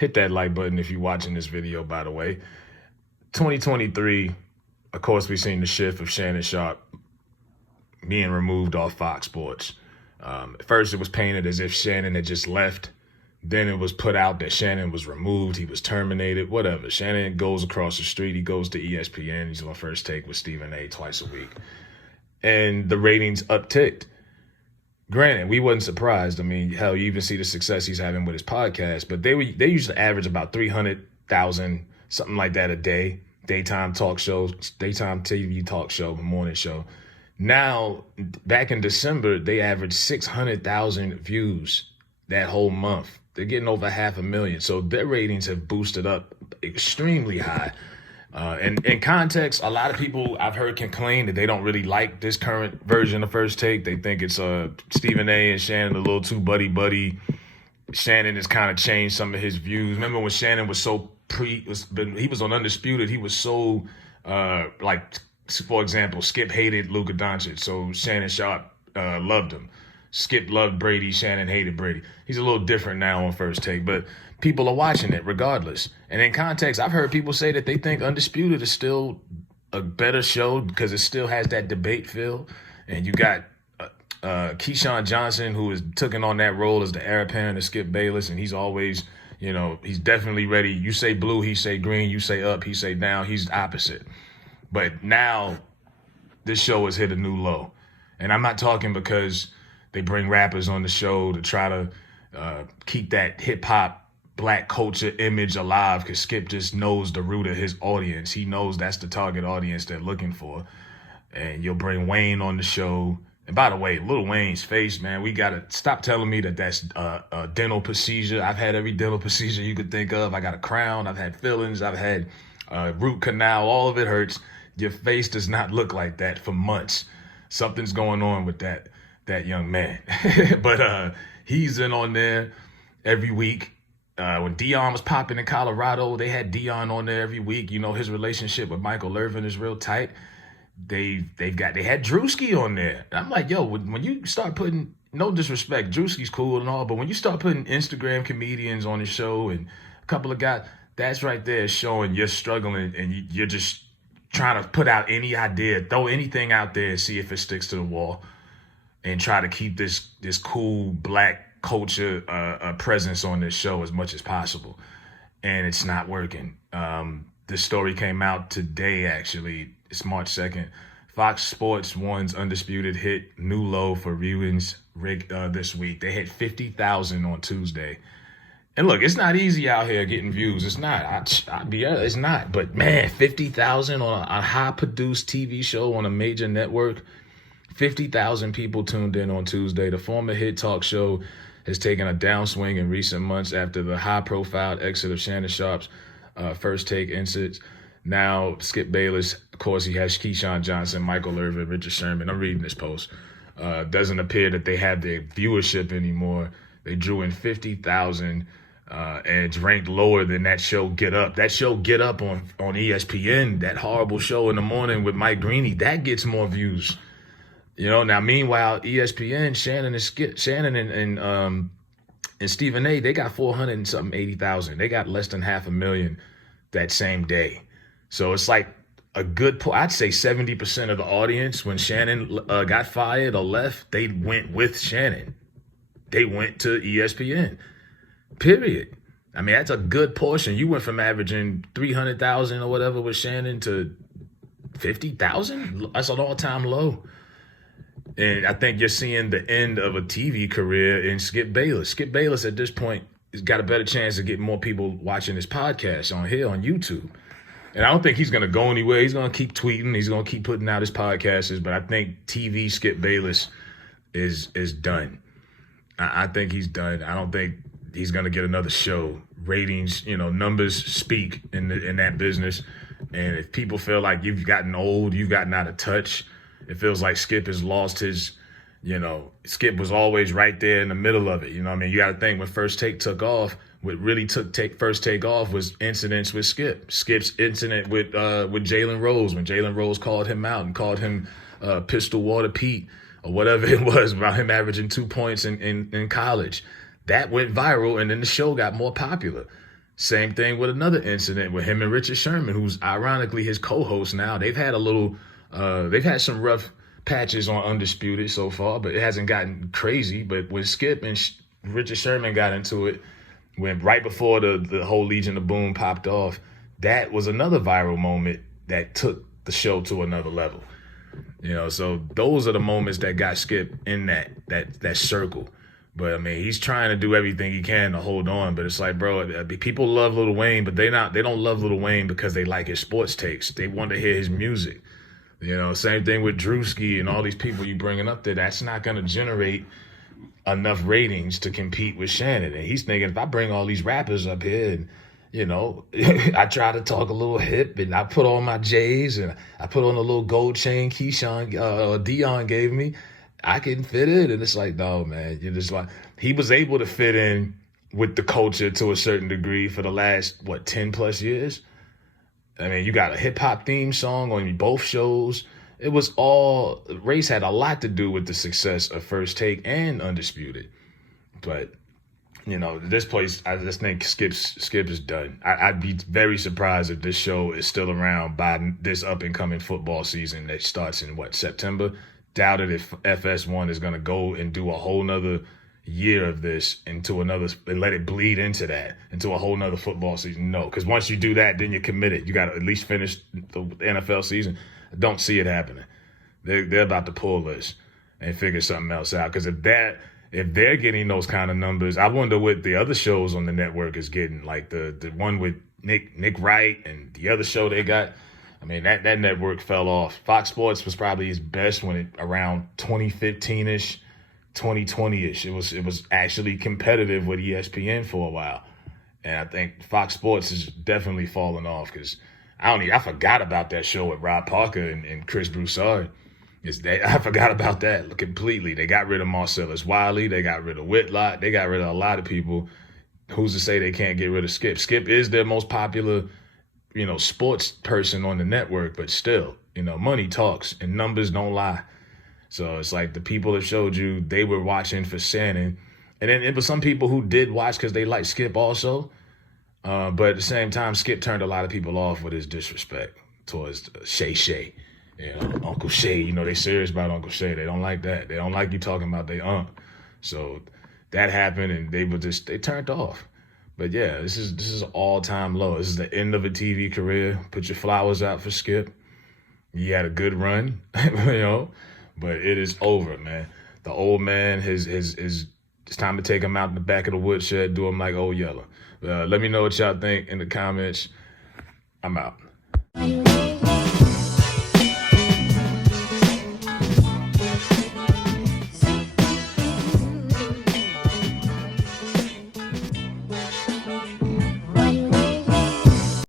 Hit that like button if you're watching this video, by the way. 2023, of course, we've seen the shift of Shannon Sharpe being removed off Fox Sports. At first, it was painted as if Shannon had just left. Then it was put out that Shannon was removed. He was terminated, whatever. Shannon goes across the street. He goes to ESPN. He's on First Take with Stephen A. twice a week. And the ratings upticked. Granted, we wasn't surprised. I mean, hell, you even see the success he's having with his podcast. But they used to average about 300,000, something like that a day. Daytime TV talk show, morning show. Now, back in December, they averaged 600,000 views that whole month. They're getting over 500,000. So their ratings have boosted up extremely high. And in context, a lot of people I've heard complain that they don't really like this current version of First Take. They think it's Stephen A. and Shannon a little too buddy-buddy. Shannon has kind of changed some of his views. Remember when Shannon was so he was on Undisputed, he was so, for example, Skip hated Luka Doncic, so Shannon Sharpe loved him. Skip loved Brady, Shannon hated Brady. He's a little different now on First Take, but people are watching it regardless. And in context, I've heard people say that they think Undisputed is still a better show because it still has that debate feel. And you got Keyshawn Johnson, who is taking on that role as the heir apparent of Skip Bayless, and he's always, he's definitely ready. You say blue, he say green. You say up, he say down. He's opposite. But now this show has hit a new low. And I'm not talking because they bring rappers on the show to try to keep that hip-hop black culture image alive, because Skip just knows the root of his audience. He knows that's the target audience they're looking for. And you'll bring Wayne on the show. And by the way, Lil Wayne's face, man, we got to stop telling me that that's a dental procedure. I've had every dental procedure you could think of. I got a crown. I've had fillings. I've had root canal. All of it hurts. Your face does not look like that for months. Something's going on with that young man. But he's in on there every week. When Dion was popping in Colorado, they had Dion on there every week. His relationship with Michael Irvin is real tight. They had Drewski on there. And I'm like, yo, when you start putting, no disrespect, Drewski's cool and all, but when you start putting Instagram comedians on the show and a couple of guys, that's right there showing you're struggling and you're just trying to put out any idea, throw anything out there and see if it sticks to the wall, and try to keep this cool black culture presence on this show as much as possible. And it's not working. This story came out today, actually. It's March 2nd. Fox Sports 1's Undisputed hit new low for viewings this week. They hit 50,000 on Tuesday. And look, it's not easy out here getting views. It's not. It's not. But man, 50,000 on a high-produced TV show on a major network. 50,000 people tuned in on Tuesday. The former hit talk show has taken a downswing in recent months after the high-profile exit of Shannon Sharpe's First Take incidents. Now, Skip Bayless, of course, he has Keyshawn Johnson, Michael Irvin, Richard Sherman. I'm reading this post. Doesn't appear that they have their viewership anymore. They drew in 50,000, and it's ranked lower than that show Get Up. That show Get Up on ESPN, that horrible show in the morning with Mike Greeny, that gets more views. Now, meanwhile, ESPN, Shannon and Stephen A., they got 480,000. They got less than 500,000 that same day. So it's like a good I'd say 70% of the audience, when Shannon got fired or left, they went with Shannon. They went to ESPN, period. I mean, that's a good portion. You went from averaging 300,000 or whatever with Shannon to 50,000. That's an all-time low. And I think you're seeing the end of a TV career in Skip Bayless. Skip Bayless at this point has got a better chance of getting more people watching his podcast on here on YouTube. And I don't think he's going to go anywhere. He's going to keep tweeting. He's going to keep putting out his podcasts. But I think TV Skip Bayless is done. I think he's done. I don't think he's going to get another show. Ratings, numbers speak in that business. And if people feel like you've gotten old, you've gotten out of touch, it feels like Skip has lost his, Skip was always right there in the middle of it. You got to think when First Take took off, what really took First Take off was incidents with Skip. Skip's incident with Jalen Rose, when Jalen Rose called him out and called him Pistol Water Pete or whatever it was about him averaging 2 points in college. That went viral, and then the show got more popular. Same thing with another incident with him and Richard Sherman, who's ironically his co-host now. They've had some rough patches on Undisputed so far, but it hasn't gotten crazy. But when Skip and Richard Sherman got into it, when right before the whole Legion of Boom popped off, that was another viral moment that took the show to another level. So those are the moments that got Skip in that circle. But I mean, he's trying to do everything he can to hold on. But it's like, bro, people love Lil Wayne, but they don't love Lil Wayne because they like his sports takes. They want to hear his music. Same thing with Drewski and all these people you bringing up there. That's not going to generate enough ratings to compete with Shannon. And he's thinking, if I bring all these rappers up here and I try to talk a little hip and I put on my J's and I put on a little gold chain Dion gave me, I can fit in. And it's like, no, man, you're just like, he was able to fit in with the culture to a certain degree for the last, 10 plus years. I mean, you got a hip hop theme song on both shows. It was all, race had a lot to do with the success of First Take and Undisputed. But this place, I just think Skip is done. I'd be very surprised if this show is still around by this up-and-coming football season that starts in, September? Doubt it if FS1 is going to go and do a whole nother year of this into another, and let it bleed into a whole nother football season. No, because once you do that, then you're committed. You got to at least finish the NFL season. I don't see it happening. They're about to pull this and figure something else out, because if they're getting those kind of numbers, I wonder what the other shows on the network is getting, like the one with Nick Wright and the other show they got. I mean, that network fell off. Fox Sports was probably his best when it around 2015-ish, 2020-ish. It was actually competitive with ESPN for a while. And I think Fox Sports is definitely falling off, because I forgot about that show with Rob Parker and Chris Broussard. I forgot about that completely. They got rid of Marcellus Wiley. They got rid of Whitlock. They got rid of a lot of people. Who's to say they can't get rid of Skip? Skip is their most popular, sports person on the network, but still, money talks and numbers don't lie. So it's like the people that showed you, they were watching for Shannon. And then it was some people who did watch because they liked Skip also. But at the same time, Skip turned a lot of people off with his disrespect towards Shay. Uncle Shay, they serious about Uncle Shay. They don't like that. They don't like you talking about their aunt. So that happened, and they turned off. But yeah, this is an all-time low. This is the end of a TV career. Put your flowers out for Skip. He had a good run, but it is over, man. The old man it's time to take him out in the back of the woodshed, do him like Old Yeller. Let me know what y'all think in the comments. I'm out.